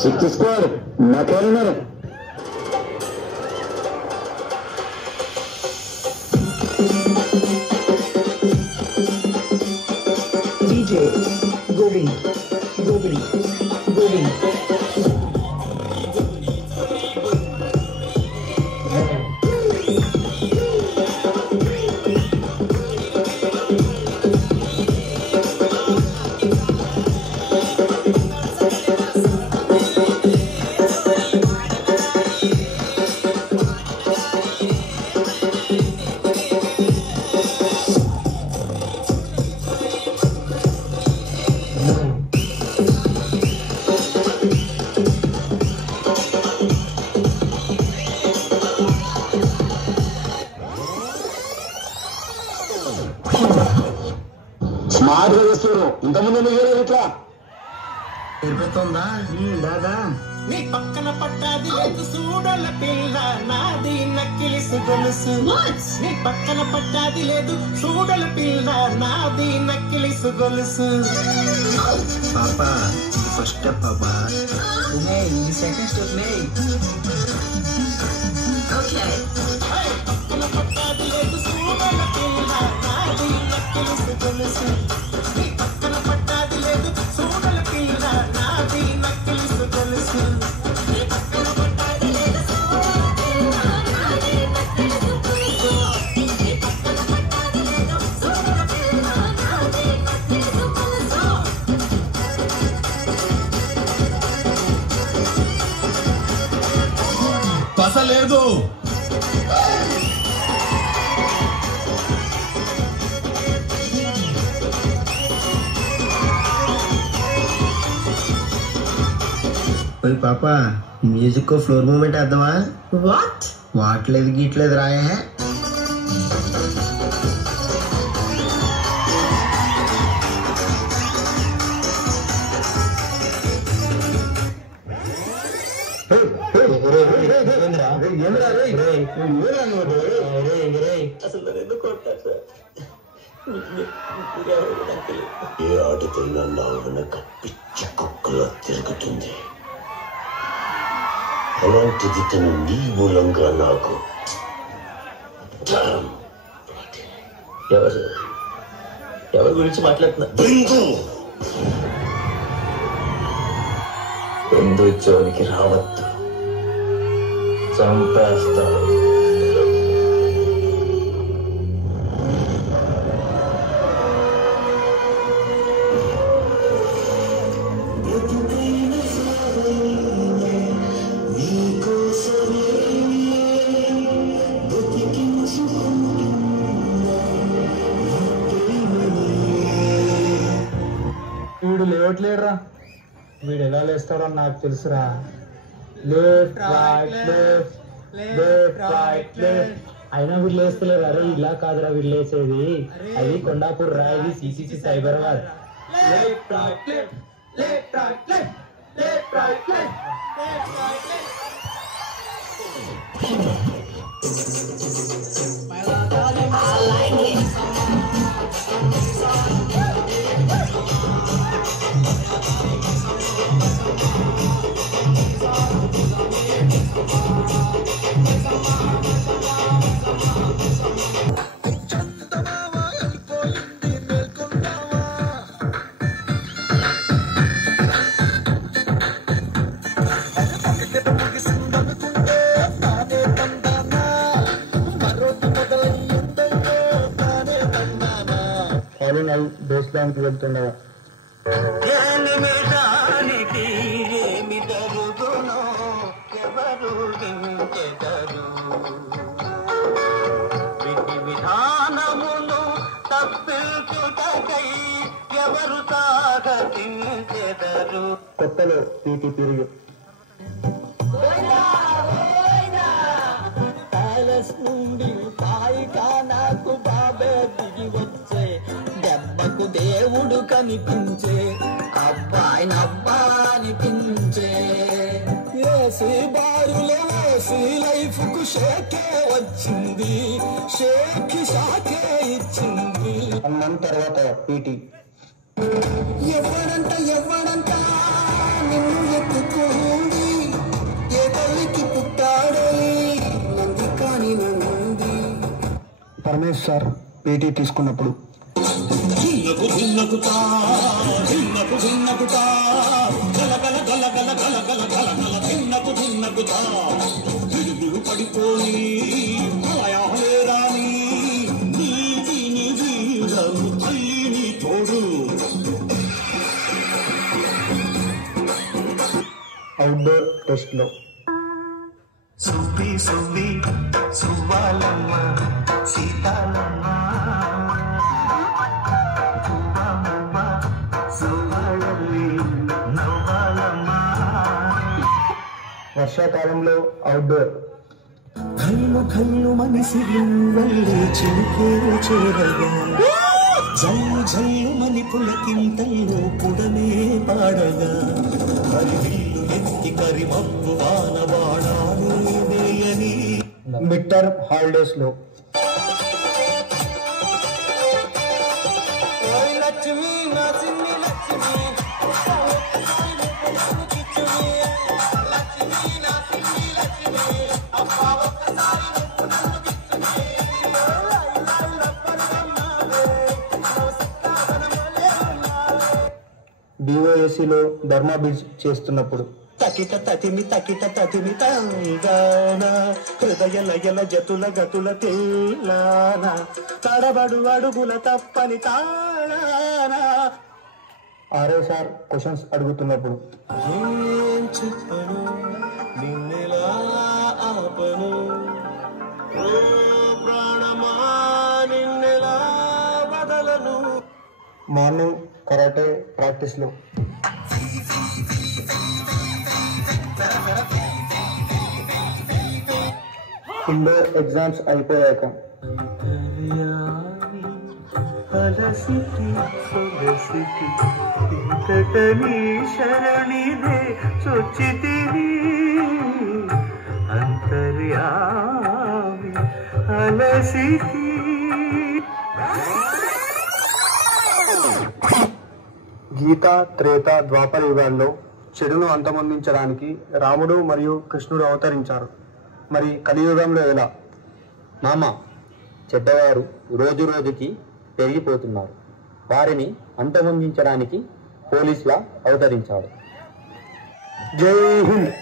Six score నాకేమన్నారు DJ Govind Govind Govind smart గా చేస్తున్నారు ఇంతకుముందు నీకు ఇట్లా తిరుగుతుందా దాదా నీ పక్కన పట్టాది లేదు చూడల పిల్ల నాది నక్కిలిసి గొలుసు నీ పక్కన పట్టాది లేదు చూడల పిల్ల నాది నక్కిలిసి గొలుసు పాపా ఫస్ట్ స్టెప్ పాపా ఇది సెకండ్ స్టెప్ నే పక్కన పట్టాది లేదు చూడల పిల్ల నాది నక్కిలిసి గొలుసు నీ పక్కన పట్టాది లేదు చూడల పిల్ల నాది నక్కిలిసి గొలుసు పసలేదు పాపా మ్యూజిక్ को फ्लोर मूवमेंट వేద్దామా What? వాట్లేదు గీట్లేదు రాయే ఏ ఆటకైనా వెనక పిచ్చి కుక్కలో తిరుగుతుంది అలాంటిది తను నీ మూలంగా నాకు ఎవరి గురించి మాట్లాడుతున్నా ఎందు జోలికి రావద్దు చంపేస్తాడు వీడు లేవట్లేడురా వీడు ఎలా లేస్తాడో నాకు తెలుసురా left right left left right left అయినా వీళ్ళు లేస్తలేరు అరే ఇలా కాదురా వీళ్ళు లేచేది అది కొండాపూర్ రాయది CCC Cyberabad left right left left right left left right left left right left దోస్లానికి వెళ్తుండగా విధానమును తప్పించుటకై ఎవరు సాగతించెదరు కొత్తలో పీటీ తిరిగి ప్యాలెస్ నుండి పాయిగా నాకు బాబే దిగి వచ్చే దెబ్బకు దేవుడు కనిపించే అబ్బాయి నబ్బా అనిపించే ఏసీ బారులో ఏసీ లైఫ్ కు షేకే వచ్చింది షేక్ షాకే ఇచ్చింది. 1 month తర్వాత పీటీ. ఎవడంట నిన్ను ఎత్తుకుంది ఏ తల్లికి పుట్టాడో నంది కాని నంది. పరమేశ్ సార్ పీటీ తీసుకున్నప్పుడు భిన్నకుతా గలగల గలగల గలగల గలగల భిన్నకుతా విడుగులు పడిపోయి మాయాలేరాని నీతిని వీడను తల్లిని తోడు. అవుట్డోర్ టెస్ట్లో సువ్వి సువ్వాలమ్మ సీతాలమ్మ వర్షాకాలంలో అవుట్డోర్. కళ్ళు మనిషిలు వల్లే చిలికే చేరగా జల్లు పులకింతల్లో పుడమే పాడగా మరి వీళ్ళు ఎత్తి కరిమప్పు వాన వాడాలి వేయని. మిడ్ టర్మ్ హాలిడేస్లో లక్ష్మి నా చిన్ని లక్ష్మి డిఓఏసీలో ధర్మా బ్రిడ్జ్ చేస్తున్నప్పుడు తకిట తతిమి తంగాన హృదయ లయల జతుల గతుల తేలాన తడబడు అడుగుల తప్పని తాళాన. ఆర్ఐసార్ క్వశ్చన్స్ అడుగుతున్నప్పుడు ఏం చెప్పను నిన్నెలా ఆపను ఓ ప్రాణమా నిన్నెలా వదలను. మార్నింగ్ కరాటే ప్రాక్టీస్లో ఇండోర్ ఎగ్జామ్స్ అయిపోయాక ఇంతటనీ శరణిదే చొచ్చితివి అంతర్యామి అలసితి. గీత త్రేత ద్వాపర యుగాల్లో చెడును అంతమొందించడానికి రాముడు మరియు కృష్ణుడు అవతరించారు. మరి కలియుగంలో ఎలా? మామ, చెడ్డవారు రోజు రోజుకి పెరిగిపోతున్నారు. వారిని అంతమొందించడానికి పోలీసులా అవతరించాడు. జై హింద్.